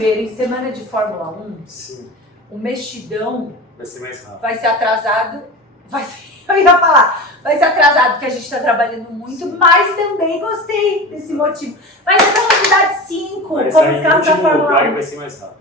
ver, em semana de Fórmula 1, Sim. o mexidão Vai ser mais rápido. vai ser atrasado, eu ia falar, vai ser atrasado porque a gente está trabalhando muito, mas também gostei desse motivo. Vai ser velocidade 5, como os Vai sair em carros da último Fórmula lugar e 1. vai ser mais rápido.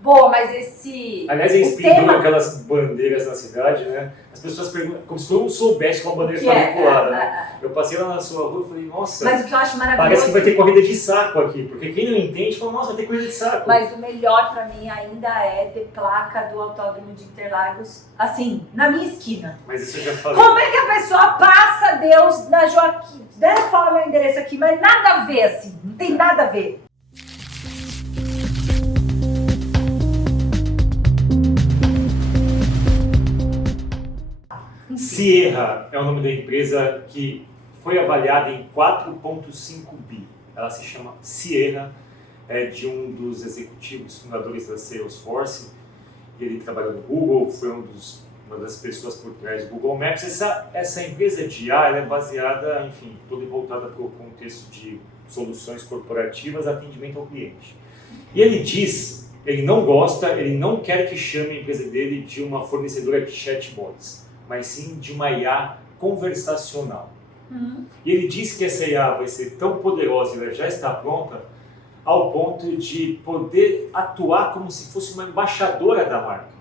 Boa, mas esse... Aliás, eles o penduram tema... aquelas bandeiras na cidade, né? As pessoas perguntam, como se todo mundo soubesse como a bandeira que está é, vinculada, né? Eu passei lá na sua rua e falei, nossa, mas o que eu acho maravilhoso... parece que vai ter corrida de saco aqui. Porque quem não entende fala, nossa, vai ter corrida de saco. Mas o melhor pra mim ainda é ter placa do Autódromo de Interlagos, assim, na minha esquina. Mas isso eu já falei. Como é que a pessoa passa Deus na Joaquim? Deve falar meu endereço aqui, mas nada a ver, assim, não tem nada a ver. Sierra é o nome da empresa que foi avaliada em 4,5 bi. Ela se chama Sierra, é de um dos executivos fundadores da Salesforce. Ele trabalhou no Google, foi uma das pessoas por trás do Google Maps. Essa empresa de IA ela é baseada, enfim, toda voltada para o contexto de soluções corporativas, atendimento ao cliente. E ele diz, ele não gosta, ele não quer que chame a empresa dele de uma fornecedora de chatbots, mas sim de uma IA conversacional. E ele diz que essa IA vai ser tão poderosa e ela já está pronta ao ponto de poder atuar como se fosse uma embaixadora da marca.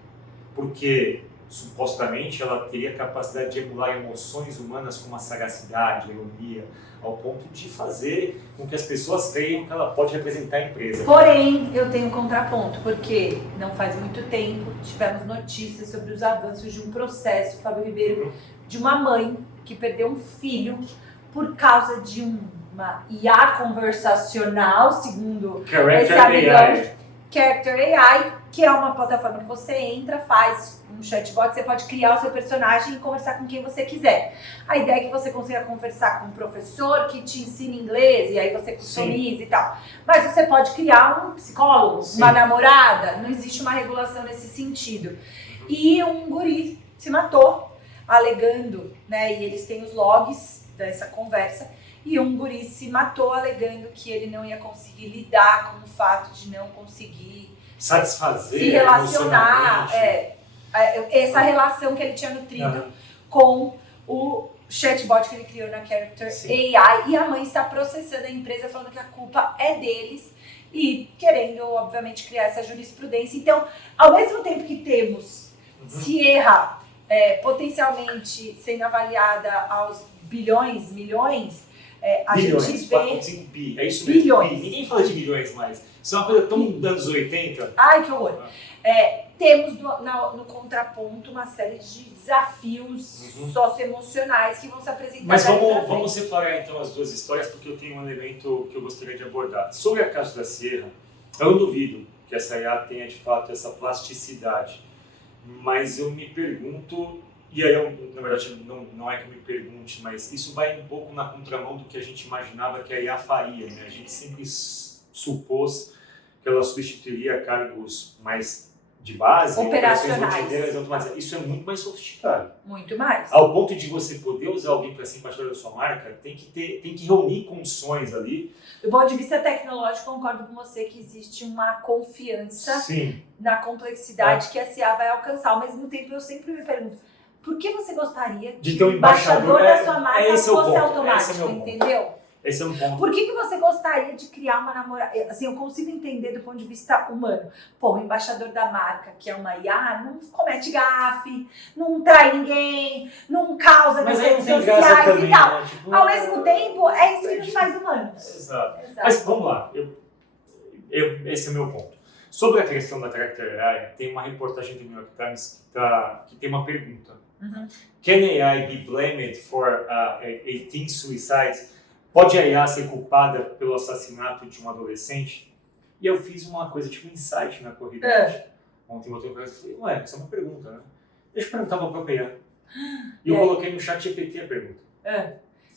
Porque, supostamente, ela teria a capacidade de emular emoções humanas como a sagacidade, a ironia, ao ponto de fazer com que as pessoas creiam que ela pode representar a empresa. Porém, eu tenho um contraponto, porque não faz muito tempo tivemos notícias sobre os avanços de um processo, Fábio Ribeiro, de uma mãe que perdeu um filho por causa de uma IA conversacional, segundo esse amigão, Character AI, que é uma plataforma que você entra, faz um chatbot, você pode criar o seu personagem e conversar com quem você quiser. A ideia é que você consiga conversar com um professor que te ensina inglês e aí você customiza e tal. Mas você pode criar um psicólogo, uma namorada, não existe uma regulação nesse sentido. E um guri se matou, alegando, né, e eles têm os logs dessa conversa, e um guri se matou alegando que ele não ia conseguir lidar com o fato de não conseguir satisfazer, se relacionar, essa relação que ele tinha nutrido com o chatbot que ele criou na Character AI, e a mãe está processando a empresa falando que a culpa é deles e querendo, obviamente, criar essa jurisprudência. Então, ao mesmo tempo que temos Sierra potencialmente sendo avaliada aos bilhões, milhões, a bilhões, gente vê... 4,5 bi, é isso mesmo. Bilhões. Ninguém fala de bilhões mais. Isso é uma coisa tão dos anos 80. Ai, que horror. Temos no contraponto uma série de desafios socioemocionais que vão se apresentar. Mas vamos separar então as duas histórias, porque eu tenho um elemento que eu gostaria de abordar. Sobre a caso da Sierra, eu não duvido que essa IA tenha de fato essa plasticidade, mas eu me pergunto, e aí na verdade não é que eu me pergunte, mas isso vai um pouco na contramão do que a gente imaginava que a IA faria, né? A gente sempre supôs que ela substituiria cargos mais de base, operacionais, automatizadas. Isso é muito mais sofisticado. Muito mais. Ao ponto de você poder usar alguém para ser embaixador da sua marca, tem que reunir condições ali. Do ponto de vista tecnológico, concordo com você que existe uma confiança na complexidade que a CIA vai alcançar. Ao mesmo tempo, eu sempre me pergunto, por que você gostaria de ter um embaixador da sua marca fosse automático, entendeu? Esse é um ponto. Por que você gostaria de criar uma namorada? Assim, eu consigo entender do ponto de vista humano. Pô, o embaixador da marca, que é uma IA, não comete gafe, não trai ninguém, não causa nas redes sociais também, e tal. Né? Tipo, ao mesmo tempo, é isso que nos faz humanos. Exato. Mas vamos lá, esse é o meu ponto. Sobre a questão da Character AI, tem uma reportagem do New York Times que tem uma pergunta. Can AI be blamed for a teen suicide? Pode a IA ser culpada pelo assassinato de um adolescente? E eu fiz uma coisa, tipo um insight na corrida. Ontem eu botei um caso e falei, essa é uma pergunta, né? Deixa eu perguntar para a própria IA. E eu coloquei no chat GPT a pergunta.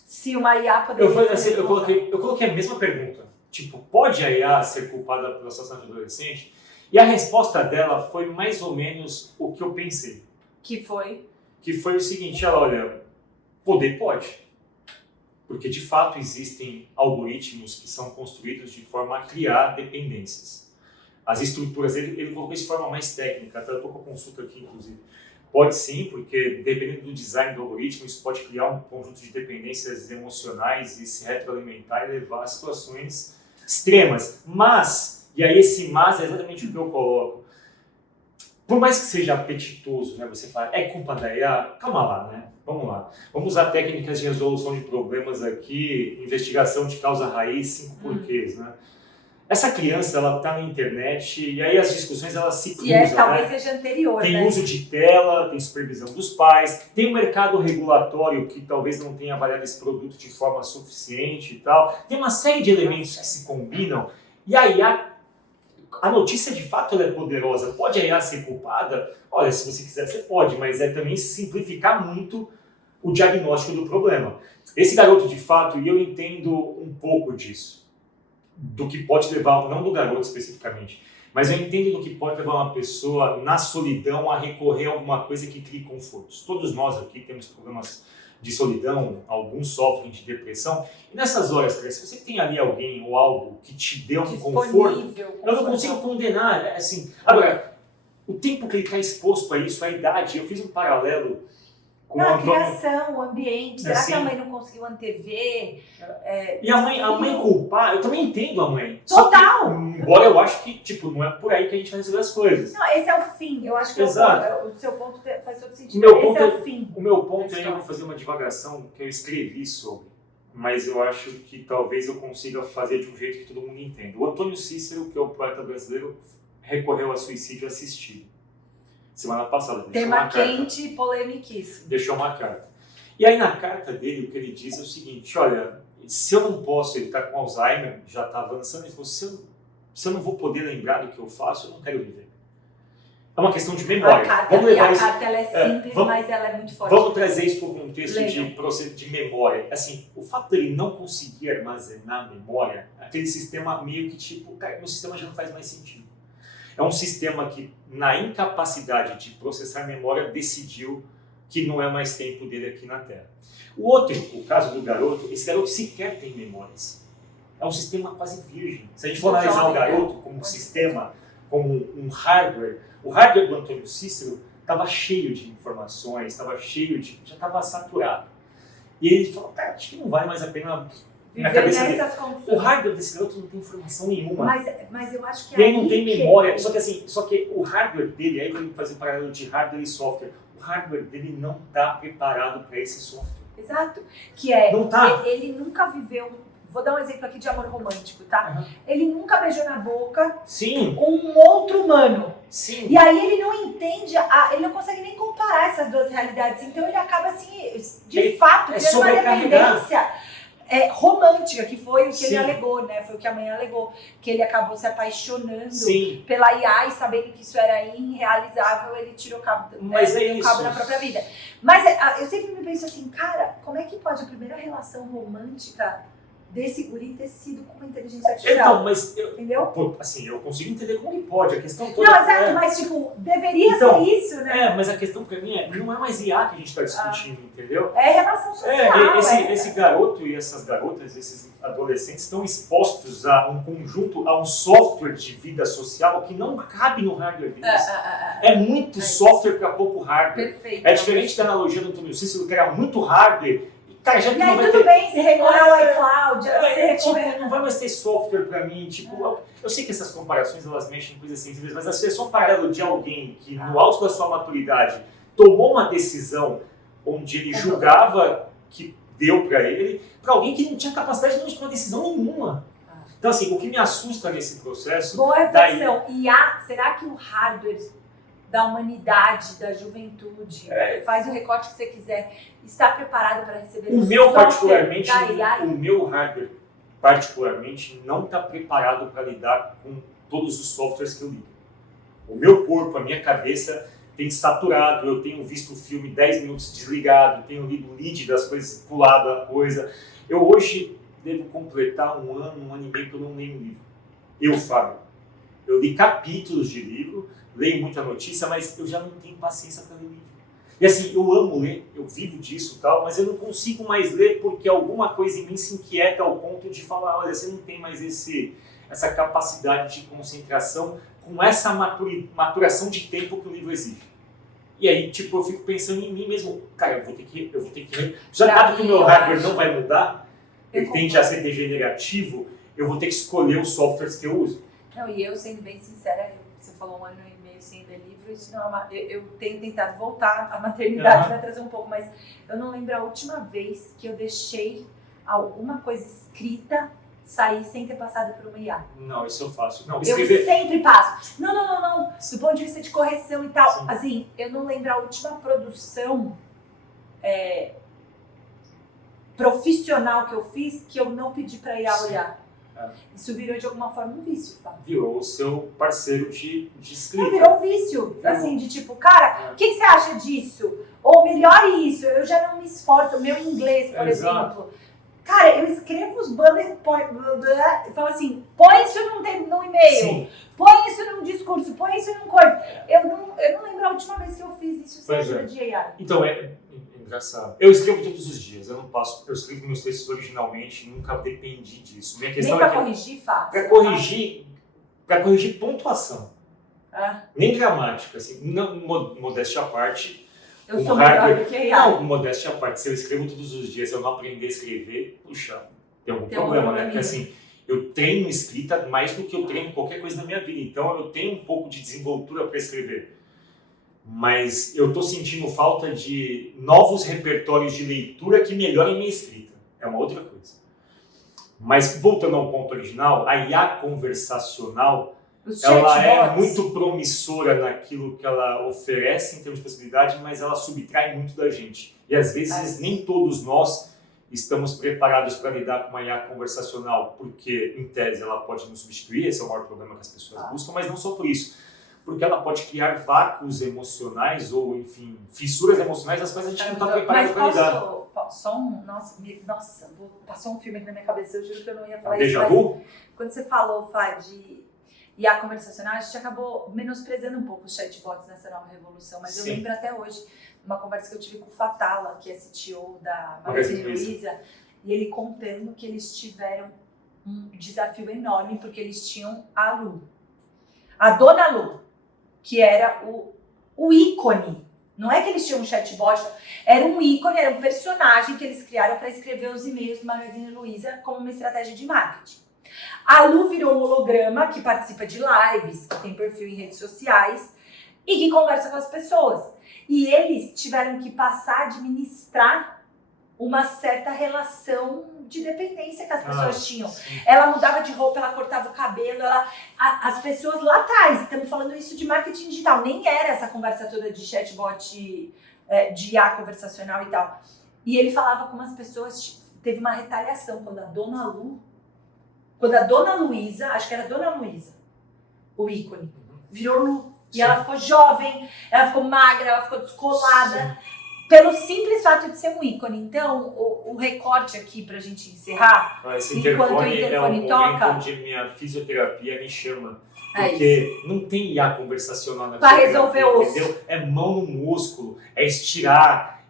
Se uma IA poderia ser eu coloquei a mesma pergunta. Tipo, pode a IA ser culpada pelo assassinato de um adolescente? E a resposta dela foi mais ou menos o que eu pensei. Que foi? Que foi o seguinte, ela, olha, poder pode. Porque, de fato, existem algoritmos que são construídos de forma a criar dependências. As estruturas, ele colocou isso de forma mais técnica, até eu estou com a consulta aqui, inclusive. Pode sim, porque dependendo do design do algoritmo, isso pode criar um conjunto de dependências emocionais e se retroalimentar e levar a situações extremas. Mas, e aí esse mas é exatamente o que eu coloco, por mais que seja apetitoso, né, você fala, é culpa da IA? Calma lá, né? Vamos lá. Vamos usar técnicas de resolução de problemas aqui, investigação de causa raiz, 5 porquês, né? Essa criança, ela está na internet e aí as discussões elas se cruzam, E talvez né? seja anterior, Tem né? uso de tela, tem supervisão dos pais, tem um mercado regulatório que talvez não tenha avaliado esse produto de forma suficiente e tal. Tem uma série de elementos que se combinam e aí a notícia de fato ela é poderosa. Pode a IA ser culpada? Olha, se você quiser você pode, mas é também simplificar muito o diagnóstico do problema. Esse garoto de fato, e eu entendo um pouco disso, do que pode levar, não do garoto especificamente, mas eu entendo do que pode levar uma pessoa na solidão a recorrer a alguma coisa que crie confortos. Todos nós aqui temos problemas de solidão, alguns sofrem de depressão, e nessas horas, cara, se você tem ali alguém ou algo que te dê um conforto, eu não consigo condenar, assim. Agora, o tempo que ele está exposto a isso, a idade, eu fiz um paralelo com não, o a Antônio. criação, o ambiente, será Assim, que a mãe não conseguiu antever? E a mãe culpar, eu também entendo a mãe. Total! Só que, embora eu acho que, tipo, não é por aí que a gente vai resolver as coisas. Não, esse é o fim, eu acho que Exato. o seu ponto faz todo sentido. Meu Esse ponto é o fim. O meu ponto aí, eu vou fazer uma divagação que eu escrevi sobre, mas eu acho que talvez eu consiga fazer de um jeito que todo mundo entenda. O Antônio Cícero, que é o poeta brasileiro, recorreu a suicídio assistido. Semana passada. Tema quente e polemiquíssimo. Deixou uma carta. E aí na carta dele, o que ele diz é o seguinte, olha, se eu não posso, ele está com Alzheimer, já está avançando, ele falou, se eu não vou poder lembrar do que eu faço, eu não quero viver. É uma questão de memória. A vamos levar isso, carta ela é simples, mas ela é muito forte. Vamos trazer isso para o contexto de memória. Assim, o fato dele não conseguir armazenar memória, aquele sistema meio que tipo, cara, meu sistema já não faz mais sentido. É um sistema que, na incapacidade de processar memória, decidiu que não é mais tempo dele aqui na Terra. O outro, o caso do garoto, esse garoto sequer tem memórias. É um sistema quase virgem. Se a gente for analisar o garoto como um sistema, como um hardware, o hardware do Antônio Cícero estava cheio de informações, estava cheio de... já estava saturado. E ele falou, cara, acho que não vale mais a pena... Na cabeça dele. O hardware desse garoto não tem informação nenhuma. Mas eu acho que e aí não tem memória. Só que o hardware dele, aí quando fazer um paralelo de hardware e software, o hardware dele não está preparado para esse software. Exato. Que é, não tá. Ele nunca viveu, vou dar um exemplo aqui de amor romântico, tá? Uhum. Ele nunca beijou na boca Sim. um outro humano. Sim. E aí ele não entende, ele não consegue nem comparar essas duas realidades. Então ele acaba assim, fato, criando uma dependência romântica, que foi o que ele alegou, né? Foi o que a mãe alegou, que ele acabou se apaixonando pela IA e sabendo que isso era irrealizável, ele tirou o cabo da própria vida. Mas eu sempre me penso assim, cara, como é que pode a primeira relação romântica desse guri ter sido com uma inteligência artificial? Então, mas entendeu? Assim, eu consigo entender como que pode, a questão toda... Não, exato, mas tipo, deveria ser isso, né? Mas a questão pra mim não é mais IA que a gente está discutindo, entendeu? É relação social. Esse garoto e essas garotas, esses adolescentes estão expostos a um conjunto, a um software de vida social que não cabe no hardware deles. É muito software para pouco hardware. Perfeito. É diferente da analogia do Antônio Cícero, que era muito hardware. Cara, já que e aí não vai tudo bem, você recorre ao iCloud, tipo, não vai mais ter software pra mim, tipo, eu sei que essas comparações elas mexem em coisas sensíveis, mas é só um paralelo de alguém que no alto da sua maturidade tomou uma decisão onde ele julgava que deu pra ele, pra alguém que não tinha capacidade de tomar decisão nenhuma. Então assim, o que me assusta nesse processo... Boa reflexão. Será que o hardware da humanidade, da juventude, faz o recorte que você quiser, está preparado para receber o meu hardware particularmente não está preparado para lidar com todos os softwares que eu lido. O meu corpo, a minha cabeça tem saturado, eu tenho visto o filme 10 minutos desligado, tenho lido o lead das coisas, pulado a coisa. Eu hoje devo completar um ano e meio que eu não leio um livro. Fábio, eu li capítulos de livro, leio muita notícia, mas eu já não tenho paciência para ler livro. E assim, eu amo ler, eu vivo disso e tal, mas eu não consigo mais ler porque alguma coisa em mim se inquieta ao ponto de falar, olha, você não tem mais essa capacidade de concentração com essa maturação de tempo que o livro exige. E aí, tipo, eu fico pensando em mim mesmo, cara, eu vou ter que já dado que o meu hardware não vai mudar, ele tende a ser degenerativo, eu vou ter que escolher os softwares que eu uso. Não, e eu, sendo bem sincera, você falou 1 ano e meio sem ler livro, isso não é uma... Eu tenho tentado voltar à maternidade, vai trazer um pouco, mas eu não lembro a última vez que eu deixei alguma coisa escrita sair sem ter passado por uma IA. Não, isso eu faço. Não, escrever... Eu sempre passo. Não. Do ponto de vista de correção e tal. Sim. Assim, eu não lembro a última produção profissional que eu fiz que eu não pedi pra IA olhar. Isso virou de alguma forma um vício, Fábio. Virou o seu parceiro de escrita. Virou um vício. Assim, de tipo, cara, o que você acha disso? Ou melhore isso, eu já não me esforço. O meu inglês, por exemplo. Cara, eu escrevo os bullet points, falo assim, põe isso no e-mail, sim, põe isso num discurso, põe isso num coisa. Eu não lembro a última vez que eu fiz isso sem ajuda de AI. Então, é engraçado. Eu escrevo todos os dias, eu escrevo meus textos originalmente, nunca dependi disso. Minha questão nem pra corrigir, fato. Pra corrigir pontuação. Nem gramática, assim, não, modéstia à parte. Eu sou melhor do que AI. Não, modéstia à parte, se eu escrevo todos os dias, se eu não aprender a escrever, puxa, tem algum problema, né? Porque assim, eu treino escrita mais do que eu treino qualquer coisa na minha vida, então eu tenho um pouco de desenvoltura para escrever. Mas eu tô sentindo falta de novos repertórios de leitura que melhorem minha escrita. É uma outra coisa. Mas voltando ao ponto original, a IA conversacional, ela é muito promissora naquilo que ela oferece em termos de possibilidade, mas ela subtrai muito da gente. E às vezes nem todos nós estamos preparados para lidar com uma IA conversacional, porque em tese ela pode nos substituir, esse é o maior problema que as pessoas buscam, mas não só por isso. Porque ela pode criar vácuos emocionais ou, enfim, fissuras emocionais às quais a gente não está preparado para lidar. Passou um filme aqui na minha cabeça, eu juro que eu não ia falar isso. Déjà vu? Quando você falou, Fá, de IA conversacional, a gente acabou menosprezando um pouco os chatbots nessa nova revolução, mas eu lembro até hoje uma conversa que eu tive com o Fatala, que é CTO da Magazine Luiza, e ele contando que eles tiveram um desafio enorme porque eles tinham a Lu, a Dona Lu, que era o ícone. Não é que eles tinham um chatbot, era um ícone, era um personagem que eles criaram para escrever os e-mails do Magazine Luiza como uma estratégia de marketing. A Lu virou um holograma que participa de lives, que tem perfil em redes sociais e que conversa com as pessoas. E eles tiveram que passar a administrar uma certa relação de dependência que as pessoas tinham. Sim. Ela mudava de roupa, ela cortava o cabelo, as pessoas lá atrás, estamos falando isso de marketing digital, nem era essa conversa toda de chatbot, de IA conversacional e tal. E ele falava como as pessoas, teve uma retaliação quando a Dona Luiza, acho que era Dona Luiza, o ícone, virou Lu. E ela ficou jovem, ela ficou magra, ela ficou descolada. Sim. Pelo simples fato de ser um ícone. Então, o recorte aqui pra gente encerrar, esse interfone é o momento onde minha fisioterapia me chama. Porque não tem IA conversacional na pra resolver o osso. Entendeu? É mão no músculo, é estirar,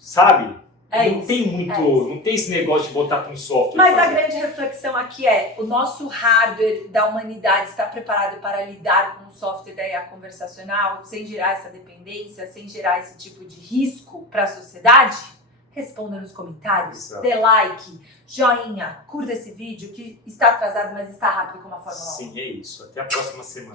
sabe? Não tem muito, não tem esse negócio de botar para um software. Mas a grande reflexão aqui é, o nosso hardware da humanidade está preparado para lidar com o software da IA conversacional sem gerar essa dependência, sem gerar esse tipo de risco para a sociedade? Responda nos comentários, dê like, joinha, curta esse vídeo que está atrasado, mas está rápido como a Fórmula 1. Sim, é isso. Até a próxima semana.